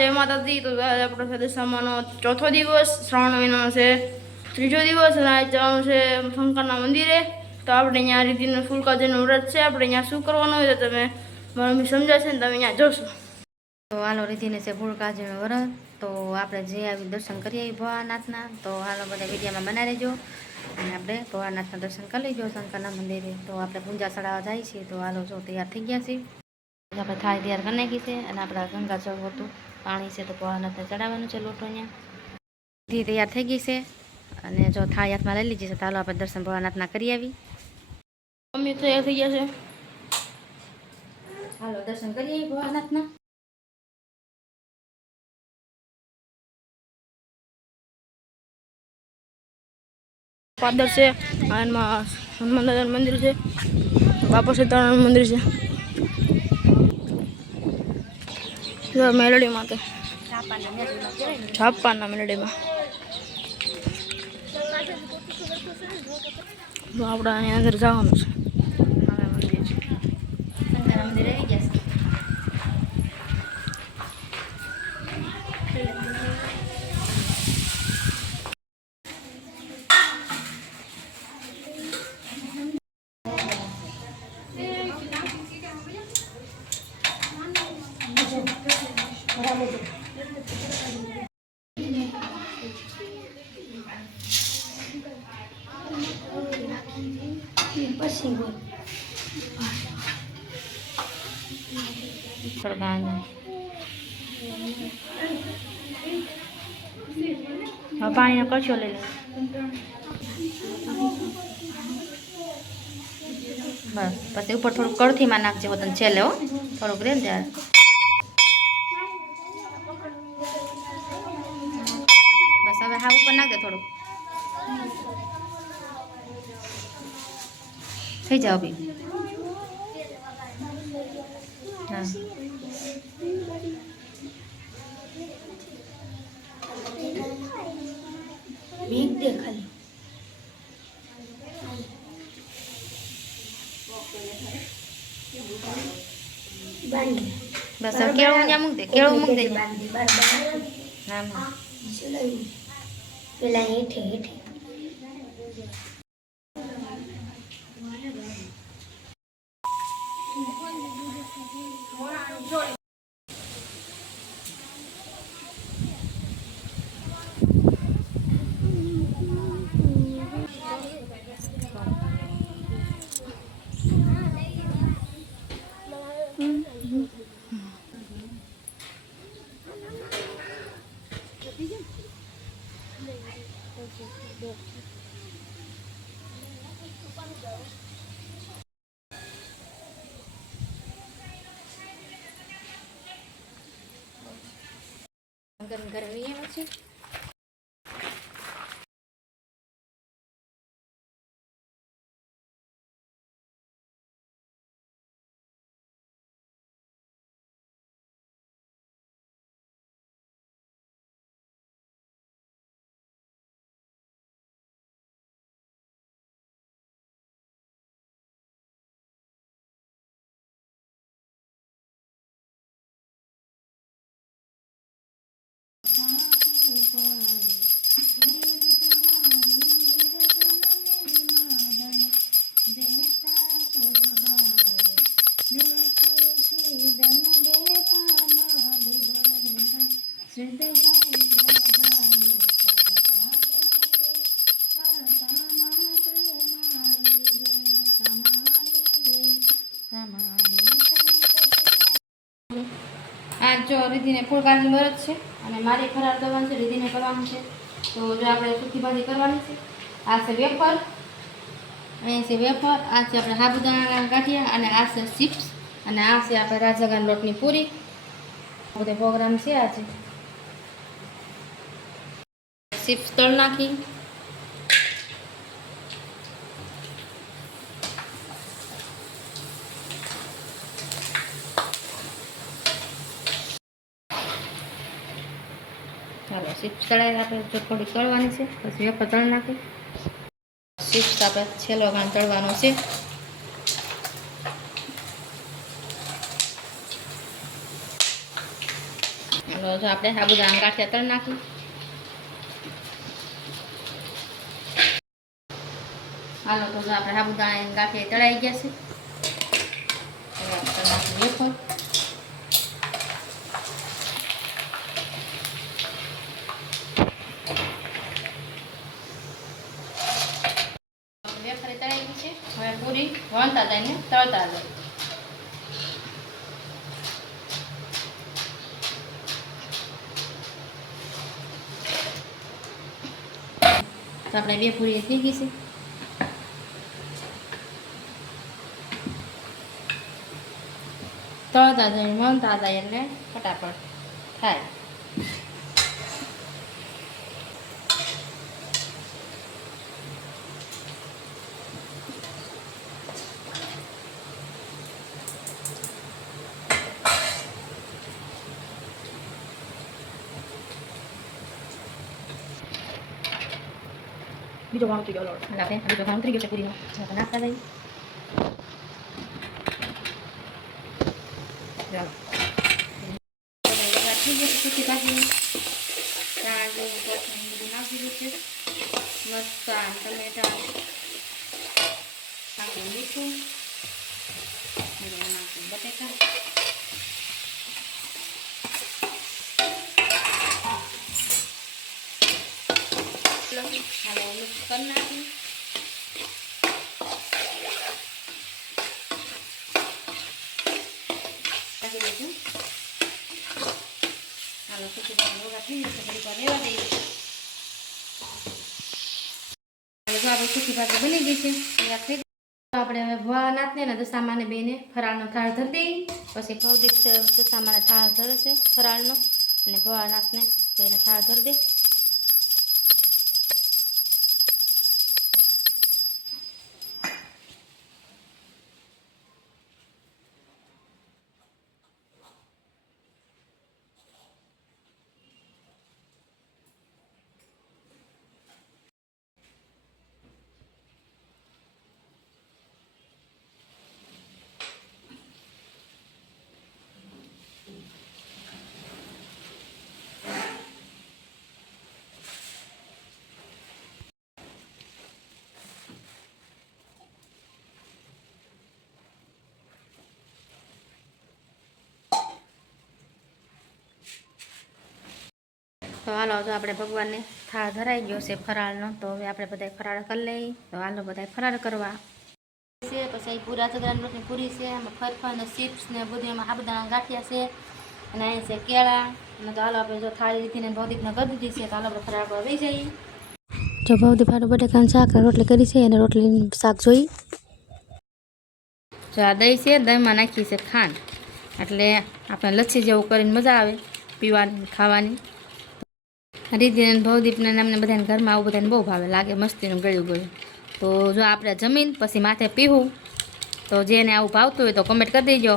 જય માતાજી। તો આજે આપણો છે દશામાનો ચોથો દિવસ, શ્રાવણ મહિનાનો છે ત્રીજો દિવસ અને આજે જવાનું છે શંકરના મંદિરે। તો આપણે અહીંયા રીતિનું ફૂલકાજીનું વ્રત છે, આપણે અહીંયા શું કરવાનું હોય તો તમે મારી મમ્મી સમજાશે ને તમે અહીંયા જોશો। તો હાલો રીતિને છે ફૂલકાજીનું વ્રત, તો આપણે જે આવી દર્શન કરીએ ભોળાનાથના। તો હાલો બધા વિડીયોમાં બનાવી રહેજો અને આપણે ભોળાનાથના દર્શન કરી લેજો શંકરના મંદિરે। તો આપણે પૂજા ચડાવવા જાય છીએ। તો હાલો જો તૈયાર થઈ ગયા છે, આપણે થાળી તૈયાર કરી નાખી છે અને આપણા ગંગાજળ હતું પાણી છે તો ભોળાનાથને ચડાવવાનું છે લોટો। અહીંયા બધી તૈયાર થઈ ગઈ છે અને જો થાળી હાથમાં લઈ લીધી છે તો હાલો આપણે દર્શન ભોળાનાથના કરી આવી। મમ્મી તૈયાર થઈ ગયા છે, હાલો દર્શન કરીએ ભોળાનાથના। પાદર છે એમાં હનુમાન દાદાનું મંદિર છે, બાપા સીતારામનું મંદિર છે, મેલડીમાં તો છાપાના મેલડીમાં આપણે આની અંદર જવાનું છે। મંદિર આવી ગયા છે। પાણીનો કચો લઈ લે બસ, પછી ઉપર થોડુંક કળથીમાં નાખજે વતન છેલ્લે હો, થોડુંક રહે ને ત્યારે બસ। હવે હા ઉપર નાખજે થોડુંક, થઈ જાવ બી હા। બસ હવે કેળું ત્યાં મૂક દે, કેળું મૂક દે પેલા હેઠે હેઠે ગરમ ગરમ આવે છે। આ જો રીતિને ફૂલકાજી વ્રત છે અને મારે ફરાર કરવાનું છે, રીતિને કરવાનું છે। તો જો આપણે સૂકી ભાજી કરવાની છે। આ છે વેફર, અહીંયા છે વેફર, આ છે આપણે સાબુદાણાના ગાંઠિયા અને આ છે ચિપ્સ અને આ છે આપણે રાજગરાના લોટની પૂરી। બધો પ્રોગ્રામ છે આજે। ચિપ્સ તળ નાખી, ચાલો ચિપ્સ તળાવી આપણે જો થોડીક તળવાની છે, પછી વેફર તળ નાખી, ચિપ્સ આપણે છેલ્લો ઘાણ તળવાનો છે। જો આપણે સાબુદાણા ગાંઠિયા તળ નાખી. હાલો તો જો આપણે સાબુદાણા ગાંઠિયા તળાઈ ગયા છે. હવે આપણે નાખી વેફર. વેફર તળાઈ ગઈ છે. હવે પૂરી વણતા જાય ને તળતા જાય. તો આપણે બે પૂરી થઈ ગઈ છે. તળતા જાય વણતા જાય એટલે ફટાફટ થાય. બીજો વાળો થઈ ગયો. એટલે આપણે બીજો કામ થઈ ગયો છે પૂરીનો. આપણે નાખતા જઈએ. ચાલો થઈ ગયું સુકી ભાજી. ત્યાં જેવું કોથમીર બધું નાખી દીધું છે. મરચાં, ટમેટા, નાખું મીઠું, નાખું બટેકા. હાલો મિક્સ કરી નાખી. નાખી દઈશું. હાલો સુકી ભાજી રોગા થઈ જશે થોડીક વાર રહેવા દઈએ. જો આપણે સુકી ભાજી બની ગઈ છે. આપણે હવે ભોળાનાથને ને દશામાને બેને ફરાળનો થાળ ધરી દઈએ. પછી ભૌતિક દશામાને થાળ ધરે છે ફરાળનો, અને ભોળાનાથને બેને થાળ ધરી દે. તો હાલો તો આપણે ભગવાનને થાળ ધરાઈ ગયો છે ફરાળનો. તો હવે આપણે બધા ફરાળ કરી લઈએ. તો હાલો બધા ફરાળ કરવા છે. પછી પૂરા ચગરાની રોટની પૂરી છે, એમાં ફરફર ને ચિપ્સ ને બધું, એમાં સાબુદાણા ગાંઠિયા છે, અને અહીં છે કેળા. અને તો હાલો આપણે જો થાળી લીધીને ભૌતિકને કરી દીધી છે. તો હાલો આપણે ફરાળ કરવા વહી જઈએ. જો ભૌતિક ફાટો બટેકાનું શાક રોટલી કરી છે, અને રોટલીનું શાક જોઈ. જો આ દહીં છે, દહીંમાં નાખી છે ખાંડ, એટલે આપણે લચ્છી જેવું કરીને મજા આવે પીવાની ખાવાની. રીતિને ભવદીપને અમને બધાને ઘરમાં આવું બધાને બહુ ભાવે, લાગે મસ્તીનું ગળ્યું ગળ્યું. તો જો આપણે જમીન પછી માથે પીવું, તો જેને આવું ભાવતું હોય તો કમેન્ટ કરી દેજો.